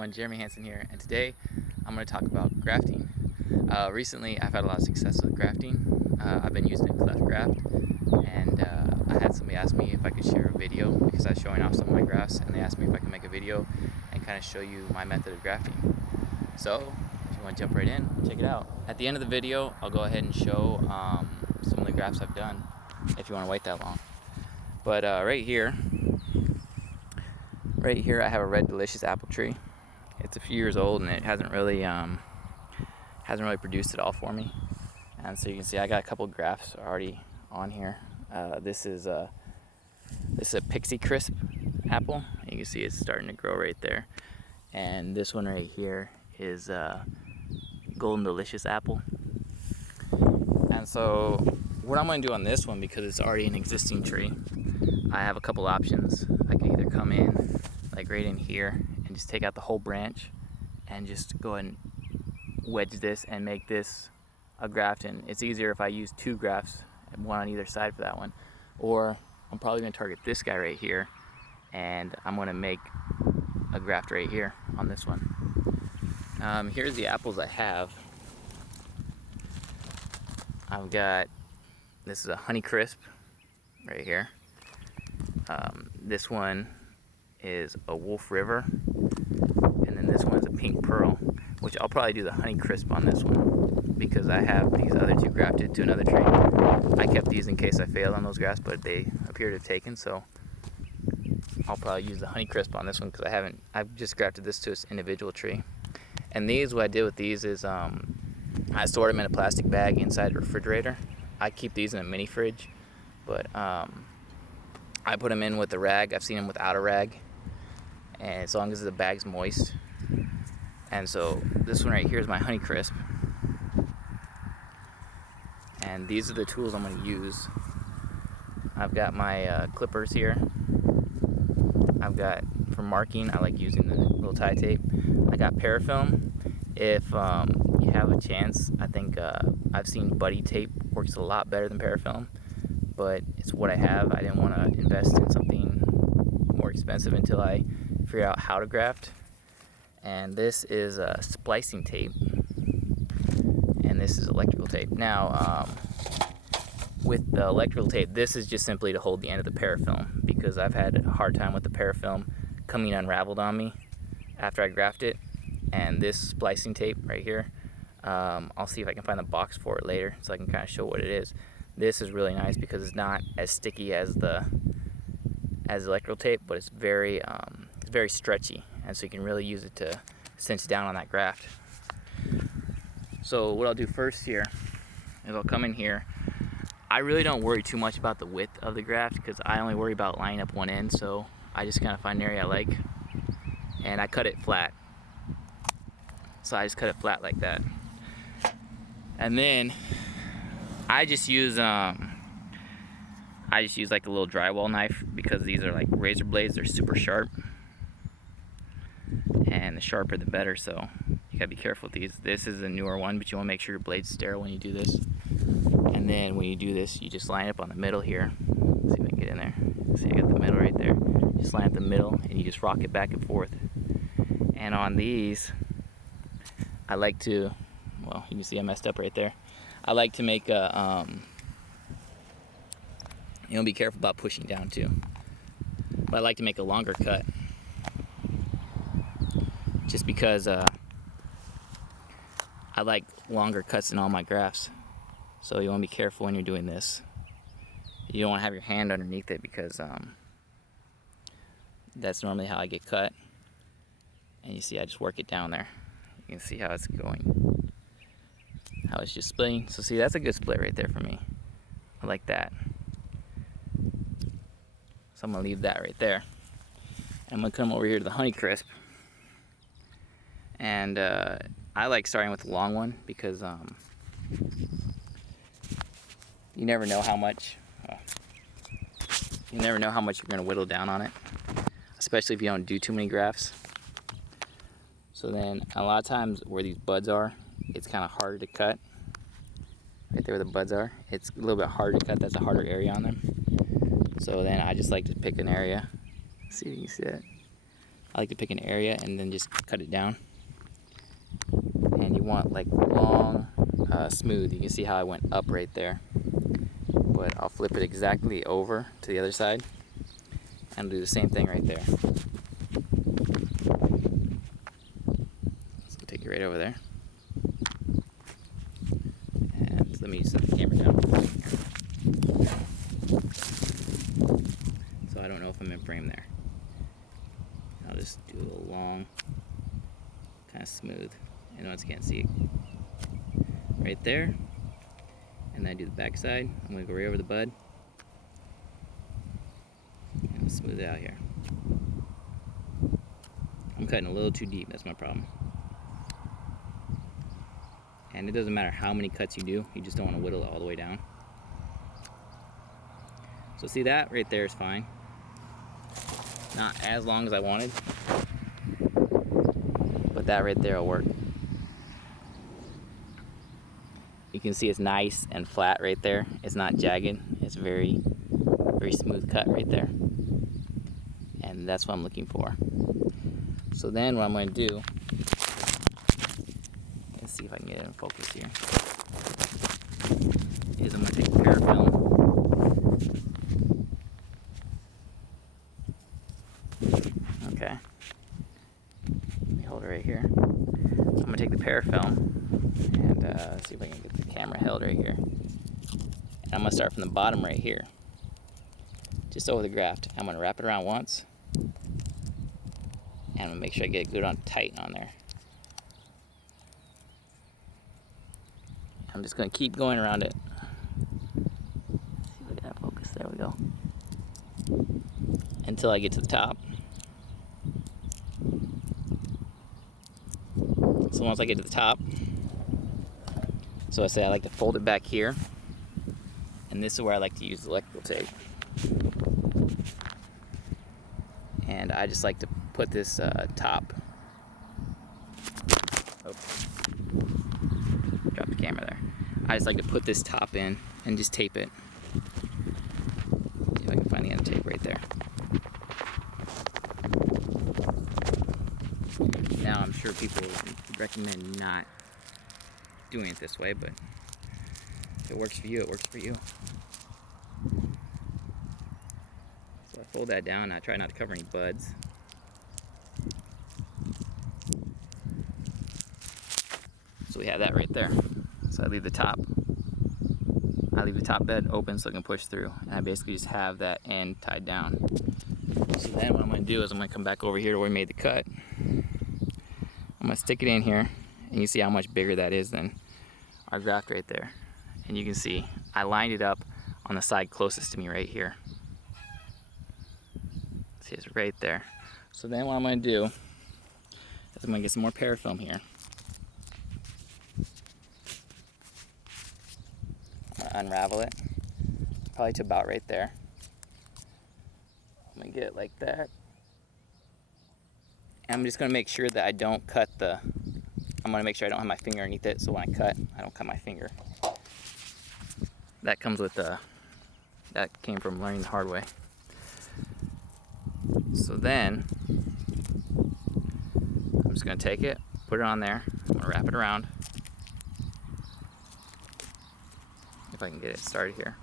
everyone, Jeremy Hansen here, and today I'm going to talk about grafting. Recently I've had a lot of success with grafting. I've been using a cleft graft, and I had somebody ask me if I could share a video because I was showing off some of my grafts, and they asked me if I could make a video and kind of show you my method of grafting. So if you want to jump right in, check it out. At the end of the video I'll go ahead and show some of the grafts I've done if you want to wait that long. But right here I have a red delicious apple tree. It's a few years old and it hasn't really produced it all for me. And so you can see I got a couple grafts already on here. This is a Pixie Crisp apple. You can see it's starting to grow right there. And this one right here is Golden Delicious apple. And so what I'm going to do on this one, because it's already an existing tree, I have a couple options. I can either come in like right in here and just take out the whole branch and just go ahead and wedge this and make this a graft. And it's easier if I use two grafts, one on either side for that one. Or I'm probably going to target this guy right here and I'm going to make a graft right here on this one. Here's the apples I have. I've got, this is a Honey Crisp right here. This one is a Wolf River, and then this one's a Pink Pearl, which I'll probably do the Honey Crisp on this one because I have these other two grafted to another tree. I kept these in case I failed on those grafts, but they appear to have taken, so I'll probably use the Honey Crisp on this one because I've just grafted this to its individual tree. And these, what I did with these is I stored them in a plastic bag inside the refrigerator. I keep these in a mini fridge, but I put them in with a rag. I've seen them without a rag, and as long as the bag's moist. And so this one right here is my Honey Crisp, and these are the tools I'm going to use. I've got my clippers here. I've got, for marking, I like using the little tie tape. I got parafilm. If you have a chance, I think I've seen buddy tape works a lot better than parafilm, but it's what I have. I didn't want to invest in something more expensive until I figure out how to graft. And this is splicing tape, and this is electrical tape. Now, with the electrical tape, this is just simply to hold the end of the parafilm, because I've had a hard time with the parafilm coming unraveled on me after I graft it. And this splicing tape right here, I'll see if I can find the box for it later so I can kind of show what it is. This is really nice because it's not as sticky as the electrical tape, but it's very stretchy, and so you can really use it to cinch down on that graft. So what I'll do first here is I'll come in here. I really don't worry too much about the width of the graft because I only worry about lining up one end, so I just kind of find an area I like and I cut it flat. So I just cut it flat like that. And then I just use like a little drywall knife because these are like razor blades. They're super sharp, and the sharper the better, so you gotta be careful with these. This is a newer one, but you want to make sure your blade's sterile when you do this. And then when you do this, you just line up on the middle here. Let's see if I can get in there. See, I got the middle right there. Just line up the middle and you just rock it back and forth. And on these, I like to, well, you can see I messed up right there. I like to make a, be careful about pushing down too. But I like to make a longer cut, just because I like longer cuts in all my grafts. So you want to be careful when you're doing this. You don't want to have your hand underneath it because that's normally how I get cut. And you see I just work it down there. You can see how it's going, how it's just splitting. So see, that's a good split right there for me. I like that. So I'm gonna leave that right there. And I'm gonna come over here to the Honey Crisp. And I like starting with the long one because you never know how much you're gonna whittle down on it, especially if you don't do too many grafts. So then a lot of times where these buds are, it's kind of harder to cut. Right there where the buds are, it's a little bit harder to cut. That's a harder area on them. So then I just like to pick an area. See if you can see that. I like to pick an area and then just cut it down. And you want like long, smooth. You can see how I went up right there. But I'll flip it exactly over to the other side and do the same thing right there. So take it right over there. And let me set the camera down. So I don't know if I'm in frame there. I'll just do a long, kind of smooth. And once again, see right there. And then I do the back side. I'm going to go right over the bud. And I'll smooth it out here. I'm cutting a little too deep, that's my problem. And it doesn't matter how many cuts you do, you just don't want to whittle it all the way down. So see, that right there is fine. Not as long as I wanted, but that right there will work. You can see it's nice and flat right there. It's not jagged. It's very, very smooth cut right there. And that's what I'm looking for. So then what I'm going to do, let's see if I can get it in focus here, is I'm going to take the parafilm. Okay. Let me hold it right here. I'm going to take the parafilm and see if I can get the camera held right here. And I'm going to start from the bottom right here, just over the graft. I'm going to wrap it around once, and I'm going to make sure I get it good on tight on there. I'm just going to keep going around it. See if we got focus. There we go. Until I get to the top. So once I get to the top, so I say I like to fold it back here, and this is where I like to use the electrical tape. And I just like to put this top, drop the camera there. I just like to put this top in and just tape it. See if I can find the end tape right there. Now I'm sure people recommend not doing it this way, but if it works for you, it works for you. So I fold that down and I try not to cover any buds. So we have that right there. So I leave the top bed open so I can push through, and I basically just have that end tied down. So then what I'm going to do is I'm going to come back over here to where we made the cut. I'm going to stick it in here, and you see how much bigger that is than our graft right there. And you can see I lined it up on the side closest to me right here. See, it's right there. So then what I'm going to do is I'm going to get some more parafilm here. I'm going to unravel it, probably to about right there. I'm going to get it like that. And I'm just going to make sure that I don't cut I'm going to make sure I don't have my finger underneath it, so when I cut, I don't cut my finger. That comes with that came from learning the hard way. So then, I'm just going to take it, put it on there, I'm going to wrap it around. If I can get it started here.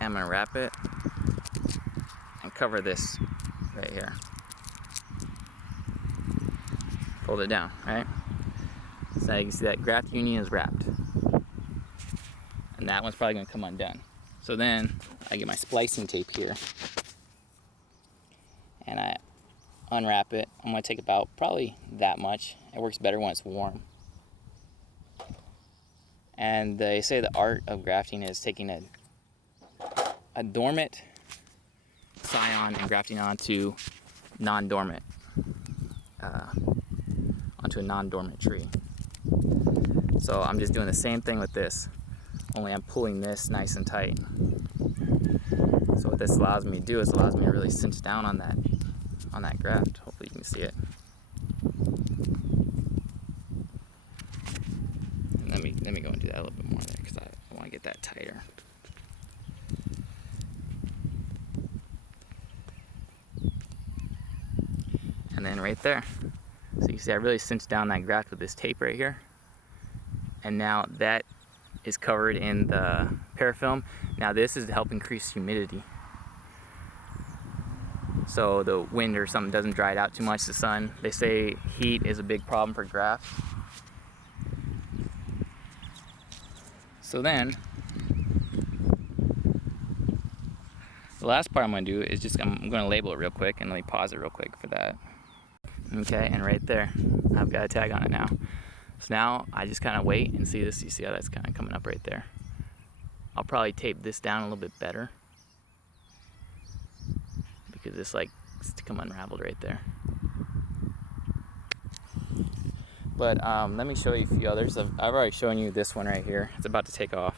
I'm going to wrap it and cover this right here. Fold it down, right? So you can see that graft union is wrapped. And that one's probably going to come undone. So then I get my splicing tape here. And I unwrap it. I'm going to take about probably that much. It works better when it's warm. And they say the art of grafting is taking a dormant scion and grafting onto non-dormant, onto a non-dormant tree. So I'm just doing the same thing with this, only I'm pulling this nice and tight. So what this allows me to do is allows me to really cinch down on that graft. Hopefully you can see it. And let me go and do that a little bit more there, because I want get that tighter. And then right there. So you see I really cinched down that graft with this tape right here. And now that is covered in the parafilm. Now this is to help increase humidity. So the wind or something doesn't dry it out too much, the sun. They say heat is a big problem for grafts. So then, the last part I'm going to do is just, I'm going to label it real quick, and let me pause it real quick for that. Okay, and right there, I've got a tag on it now. So now I just kind of wait and see this. You see how that's kind of coming up right there. I'll probably tape this down a little bit better, because this like to come unraveled right there. But let me show you a few others. I've already shown you this one right here. It's about to take off.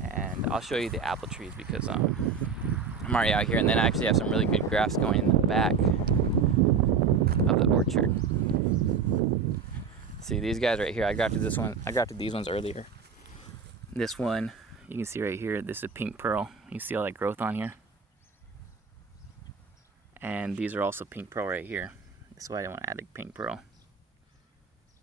And I'll show you the apple trees, because I'm already out here, and then I actually have some really good grafts going in the back of the orchard. See these guys right here, I grafted this one, I grafted these ones earlier. This one, you can see right here, this is a pink pearl. You can see all that growth on here. And these are also pink pearl right here. That's why I didn't want to add the pink pearl.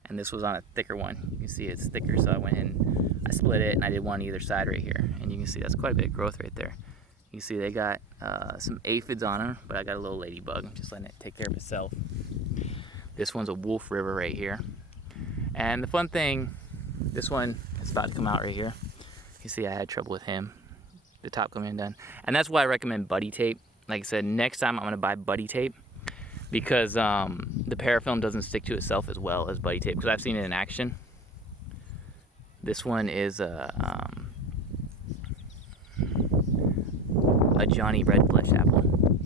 And this was on a thicker one. You can see it's thicker, so I went in, I split it, and I did one either side right here. And you can see that's quite a bit of growth right there. You can see they got some aphids on them, but I got a little ladybug. I'm just letting it take care of itself. This one's a wolf river right here. And the fun thing, this one is about to come out right here. You see I had trouble with him. The top coming undone. And that's why I recommend buddy tape. Like I said, next time I'm going to buy buddy tape, because the parafilm doesn't stick to itself as well as buddy tape, because I've seen it in action. This one is a Johnny Red Flesh apple.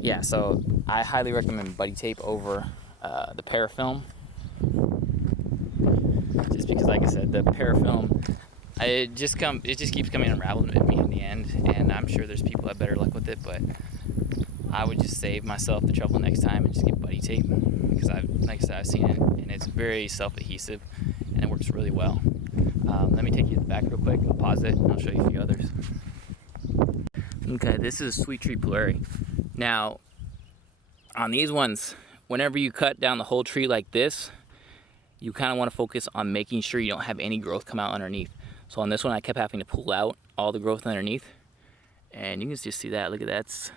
Yeah, so I highly recommend buddy tape over the parafilm, just because, like I said, the parafilm, it just keeps coming unraveled with me in the end, and I'm sure there's people that have better luck with it, but I would just save myself the trouble next time and just get buddy tape, because like I said, I've seen it, and it's very self-adhesive, and it works really well. Let me take you to the back real quick. I'll pause it, and I'll show you a few others. Okay, this is Sweet Tree Pleury. Now, on these ones, whenever you cut down the whole tree like this, you kind of want to focus on making sure you don't have any growth come out underneath. So on this one, I kept having to pull out all the growth underneath, and you can just see that. Look at that.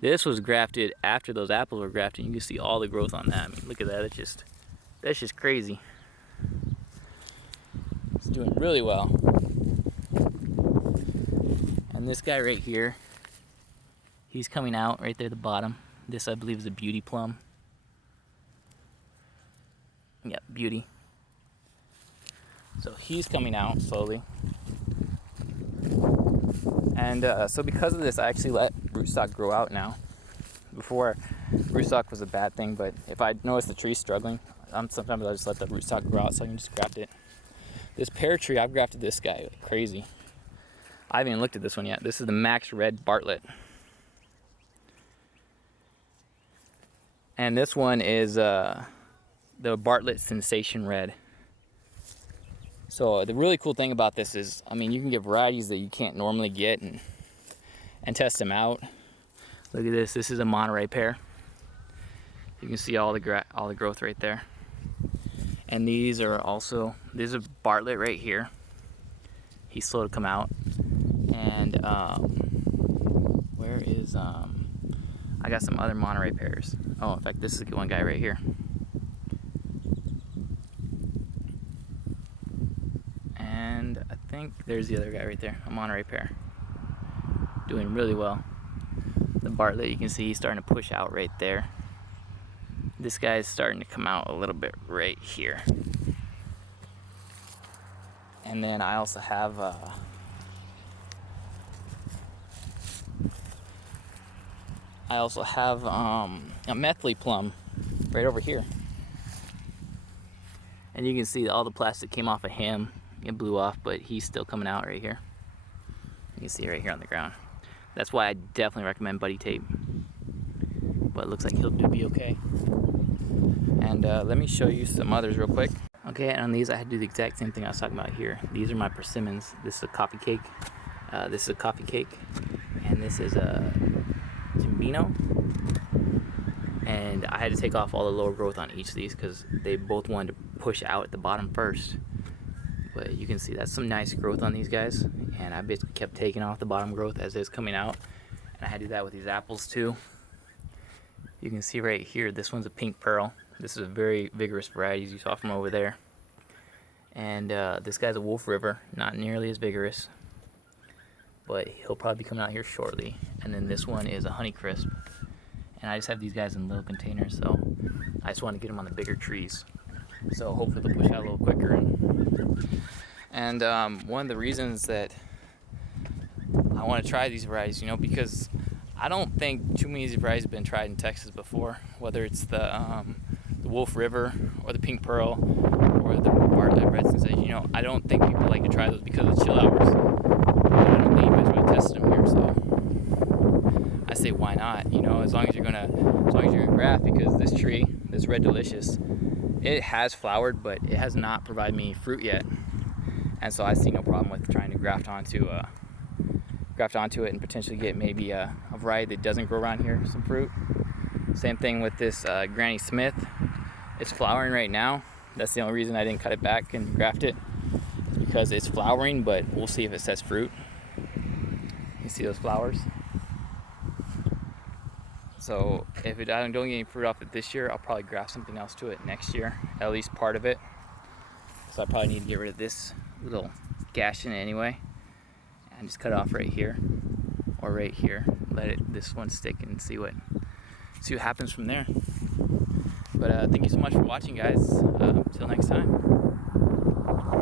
This was grafted after those apples were grafted. You can see all the growth on that. I mean, look at that. That's just crazy. It's doing really well. And this guy right here, he's coming out right there at the bottom. This, I believe, is a beauty plum. Yep, beauty. So he's coming out slowly. And so because of this, I actually let rootstock grow out now. Before, rootstock was a bad thing, but if I notice the tree's struggling, sometimes I'll just let the rootstock grow out so I can just graft it. This pear tree, I've grafted this guy like crazy. I haven't even looked at this one yet. This is the Max Red Bartlett. And this one is the Bartlett Sensation Red. So the really cool thing about this is, I mean, you can get varieties that you can't normally get and test them out. Look at this. This is a Monterey Pear. You can see all the growth right there. And these are Bartlett right here. He's slow to come out. And where is I got some other Monterey Pears. Oh, in fact, this is one guy right here. And I think there's the other guy right there, a Monterey Pear. Doing really well. The Bartlett, you can see he's starting to push out right there. This guy's starting to come out a little bit right here. And then I also have a methley plum right over here. And you can see all the plastic came off of him. It blew off, but he's still coming out right here. You can see it right here on the ground. That's why I definitely recommend buddy tape. But it looks like he'll be okay. And let me show you some others real quick. Okay, and on these I had to do the exact same thing I was talking about here. These are my persimmons. This is a coffee cake. This is a coffee cake, and this is a Timbino. And I had to take off all the lower growth on each of these because they both wanted to push out at the bottom first. But you can see that's some nice growth on these guys, and I basically kept taking off the bottom growth as it's coming out. And I had to do that with these apples too. You can see right here, this one's a pink pearl. This is a very vigorous variety as you saw from over there. And this guy's a Wolf River, not nearly as vigorous, but he'll probably be coming out here shortly. And then this one is a Honeycrisp. And I just have these guys in little containers, so I just want to get them on the bigger trees. So hopefully they'll push out a little quicker. And one of the reasons that I want to try these varieties, because I don't think too many of these varieties have been tried in Texas before, whether it's the Wolf River or the Pink Pearl or the Bartlett Red Sensation. I don't think people like to try those because of the chill hours. But I don't think anybody's really tested them here, so I say why not? As long as you're gonna graft, because this tree, this Red Delicious, it has flowered, but it has not provided me fruit yet, and so I see no problem with trying to graft onto it and potentially get maybe a variety that doesn't grow around here some fruit. Same thing with this Granny Smith. It's flowering right now. That's the only reason I didn't cut it back and graft it, because it's flowering, but we'll see if it sets fruit. You see those flowers? So if I don't get any fruit off it this year, I'll probably graft something else to it next year, at least part of it. So I probably need to get rid of this little gash in it anyway, and just cut it off right here or right here. Let this one stick and see what happens from there. But thank you so much for watching, guys. Till next time.